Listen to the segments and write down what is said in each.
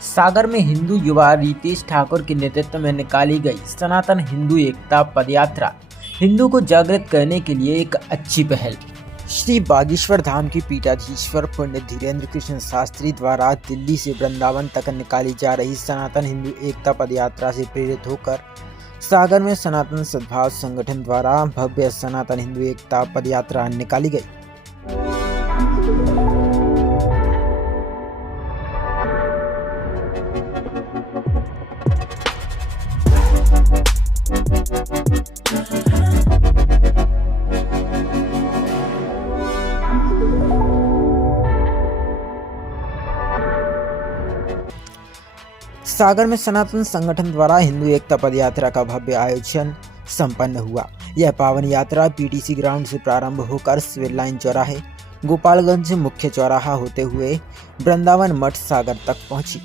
सागर में हिंदू युवा रितेश ठाकुर के नेतृत्व में निकाली गई सनातन हिंदू एकता पदयात्रा हिंदू को जागृत करने के लिए एक अच्छी पहल। श्री बागेश्वर धाम की पीठाधीश्वर पुण्य धीरेन्द्र कृष्ण शास्त्री द्वारा दिल्ली से वृंदावन तक निकाली जा रही सनातन हिंदू एकता पदयात्रा से प्रेरित होकर सागर में सनातन सद्भाव संगठन द्वारा भव्य सनातन हिंदू एकता पदयात्रा निकाली गई। सागर में सनातन संगठन द्वारा हिंदू एकता पदयात्रा का भव्य आयोजन संपन्न हुआ। यह पावन यात्रा पीटीसी ग्राउंड से प्रारंभ होकर सिविल लाइन चौराहे, गोपालगंज मुख्य चौराहा होते हुए वृंदावन मठ सागर तक पहुंची।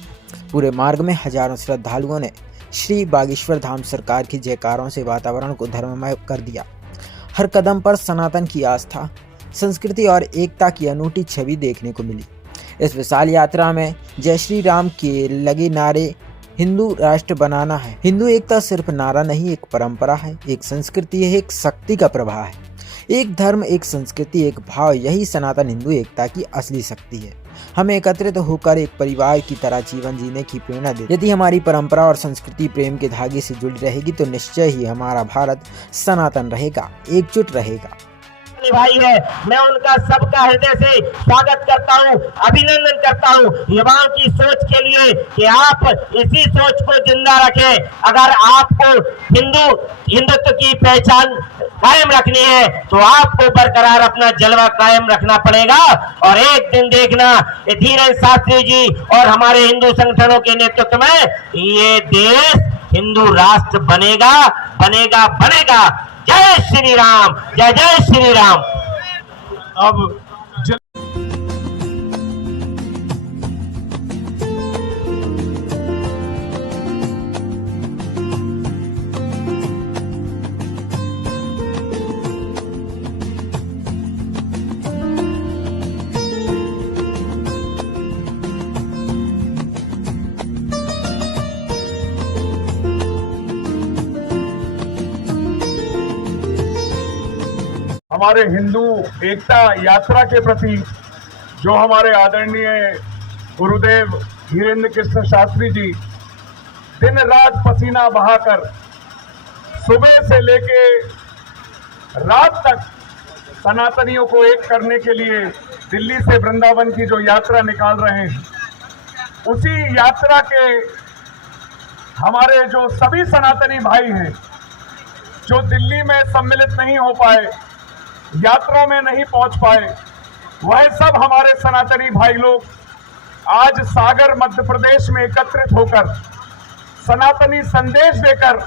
पूरे मार्ग में हजारों श्रद्धालुओं ने श्री बागेश्वर धाम सरकार की जयकारों से वातावरण को धर्ममय कर दिया। हर कदम पर सनातन की आस्था, संस्कृति और एकता की अनूठी छवि देखने को मिली। इस विशाल यात्रा में जय श्री राम के लगे नारे हिंदू राष्ट्र बनाना है। हिंदू एकता सिर्फ नारा नहीं, एक परंपरा है, एक संस्कृति है, एक शक्ति का प्रवाह है। एक धर्म, एक संस्कृति, एक भाव, यही सनातन हिंदू एकता की असली शक्ति है। हमें एकत्रित होकर एक परिवार की तरह जीवन जीने की प्रेरणा दे। यदि हमारी परंपरा और संस्कृति प्रेम के धागे से जुड़ी रहेगी तो निश्चय ही हमारा भारत सनातन रहेगा, एकजुट रहेगा। भाई है, मैं उनका सबका हृदय से स्वागत करता हूं, अभिनंदन करता हूं युवाओं की सोच के लिए कि आप इसी सोच को जिंदा रखें। अगर आपको हिंदुत्व की पहचान कायम रखनी है तो आपको बरकरार अपना जलवा कायम रखना पड़ेगा। और एक दिन देखना, धीरेन्द्र शास्त्री जी और हमारे हिंदू संगठनों के नेतृत्व में ये देश हिंदू राष्ट्र बनेगा, बनेगा, बनेगा। जय श्री राम, जय जय श्री राम। अब हमारे हिंदू एकता यात्रा के प्रति जो हमारे आदरणीय गुरुदेव धीरेन्द्र कृष्ण शास्त्री जी दिन रात पसीना बहाकर सुबह से लेके रात तक सनातनियों को एक करने के लिए दिल्ली से वृंदावन की जो यात्रा निकाल रहे हैं, उसी यात्रा के हमारे जो सभी सनातनी भाई हैं जो दिल्ली में सम्मिलित नहीं हो पाए, यात्रा में नहीं पहुंच पाए, वह सब हमारे सनातनी भाई लोग आज सागर मध्य प्रदेश में एकत्रित होकर सनातनी संदेश देकर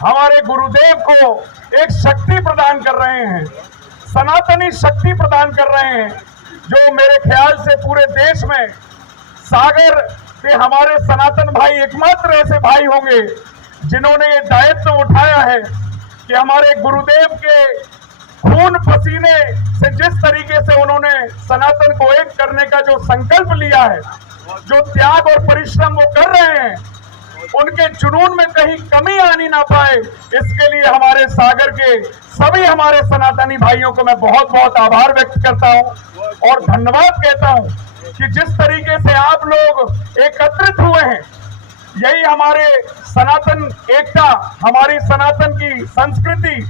हमारे गुरुदेव को एक शक्ति प्रदान कर रहे हैं, सनातनी शक्ति प्रदान कर रहे हैं, जो मेरे ख्याल से पूरे देश में सागर के हमारे सनातन भाई एकमात्र ऐसे भाई होंगे जिन्होंने ये दायित्व उठाया है कि हमारे गुरुदेव के खून पसीने से जिस तरीके से उन्होंने सनातन को एक करने का जो संकल्प लिया है, जो त्याग और परिश्रम वो कर रहे हैं, उनके जुनून में कहीं कमी आनी ना पाए, इसके लिए हमारे सागर के सभी हमारे सनातनी भाइयों को मैं बहुत बहुत आभार व्यक्त करता हूं और धन्यवाद कहता हूं कि जिस तरीके से आप लोग एकत्रित हुए हैं, यही हमारे सनातन एकता, हमारी सनातन की संस्कृति,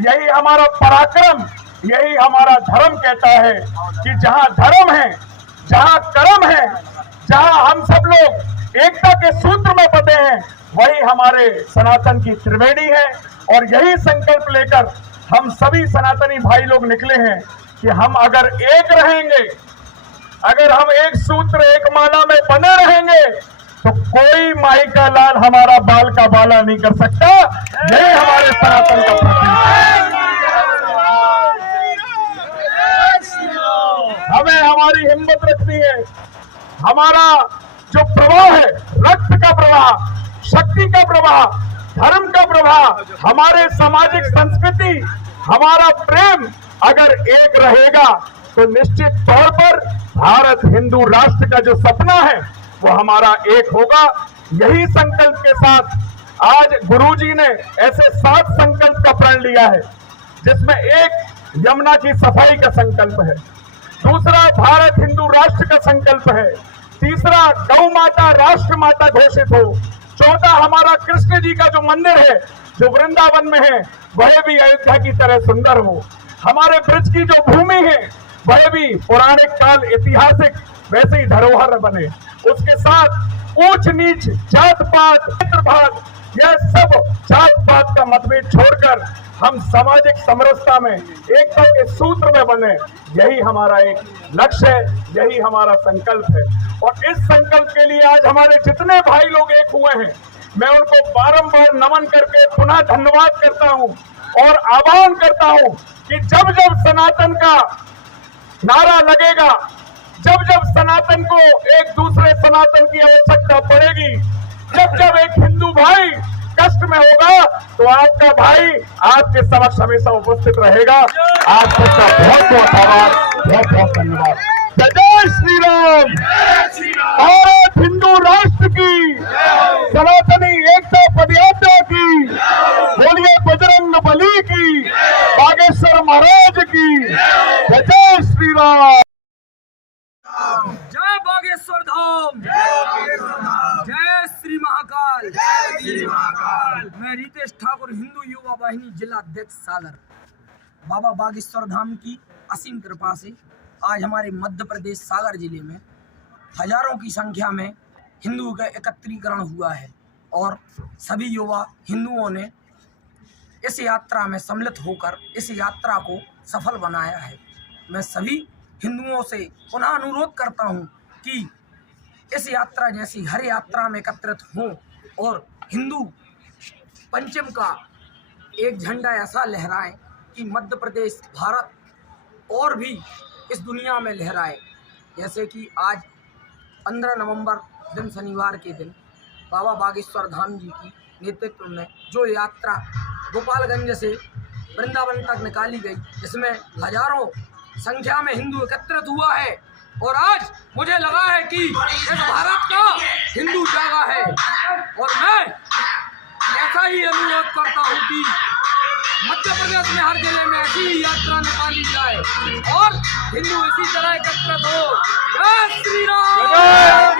यही हमारा पराक्रम, यही हमारा धर्म कहता है कि जहां धर्म है, जहां कर्म है, जहां हम सब लोग एकता के सूत्र में बंधे हैं, वही हमारे सनातन की त्रिवेणी है। और यही संकल्प लेकर हम सभी सनातनी भाई लोग निकले हैं कि हम अगर एक रहेंगे, अगर हम एक सूत्र एक माला में बने रहेंगे तो कोई माई का लाल हमारा बाल का बाला नहीं कर सकता। यही हमारे सनातन का प्रतीक है। हमें हमारी हिम्मत रखनी है, हमारा जो प्रवाह है, रक्त का प्रवाह, शक्ति का प्रवाह, धर्म का प्रवाह, हमारे सामाजिक संस्कृति, हमारा प्रेम अगर एक रहेगा तो निश्चित तौर पर भारत हिंदू राष्ट्र का जो सपना है वो हमारा एक होगा। यही संकल्प के साथ आज गुरुजी ने ऐसे 7 संकल्प का प्रण लिया है, जिसमें एक यमुना की सफाई का संकल्प है, दूसरा भारत हिंदू राष्ट्र का संकल्प है, तीसरा गौ माता राष्ट्र माता घोषित हो, चौथा हमारा कृष्ण जी का जो मंदिर है जो वृंदावन में है वह भी अयोध्या की तरह सुंदर हो, हमारे ब्रज की जो भूमि है वह भी पौराणिक काल ऐतिहासिक वैसे ही धरोहर बने। उसके साथ ऊंच नीच जात पात भेदभाव यह सब जात पात का मतभेद छोड़कर हम सामाजिक समरसता में एकता के सूत्र में बने, यही हमारा एक लक्ष्य है, यही हमारा संकल्प है। और इस संकल्प के लिए आज हमारे जितने भाई लोग एक हुए हैं, मैं उनको बारंबार नमन करके पुनः धन्यवाद करता हूं और आह्वान करता हूं कि जब जब सनातन का नारा लगेगा, जब जब सनातन को एक दूसरे सनातन की आवश्यकता पड़ेगी, जब जब एक हिंदू भाई कष्ट में होगा, तो आपका भाई आपके समक्ष हमेशा उपस्थित रहेगा। आप सबका बहुत बहुत आभार, बहुत बहुत धन्यवाद। जय श्री राम। भारत हिंदू राष्ट्र की, सनातनी एकता पदयात्रा की, बोलिए बजरंग बली की, बागेश्वर महाराज की, जय श्री राम। जय बागेश्वर धाम, जय श्री महाकाल। मैं रितेश ठाकुर, हिंदू युवा वाहिनी जिला अध्यक्ष सागर। बाबा बागेश्वर धाम की असीम कृपा से आज हमारे मध्य प्रदेश सागर जिले में हजारों की संख्या में हिंदुओं का एकत्रीकरण हुआ है और सभी युवा हिंदुओं ने इस यात्रा में सम्मिलित होकर इस यात्रा को सफल बनाया है। मैं सभी हिंदुओं से पुनः अनुरोध करता हूं कि इस यात्रा जैसी हर यात्रा में एकत्रित हों और हिंदू पंचम का एक झंडा ऐसा लहराएं कि मध्य प्रदेश, भारत और भी इस दुनिया में लहराए। जैसे कि आज 15 नवंबर दिन शनिवार के दिन बाबा बागेश्वर धाम जी की नेतृत्व में जो यात्रा गोपालगंज से वृंदावन तक निकाली गई, जिसमें हजारों संख्या में हिंदू एकत्रित हुआ है और आज मुझे लगा है कि इस भारत का हिंदू जागा है। और मैं ऐसा ही अनुरोध करता हूँ कि मध्य प्रदेश में हर जिले में ऐसी ही यात्रा निकाली जाए और हिंदू इसी तरह एकत्रित हो। जय श्री राम।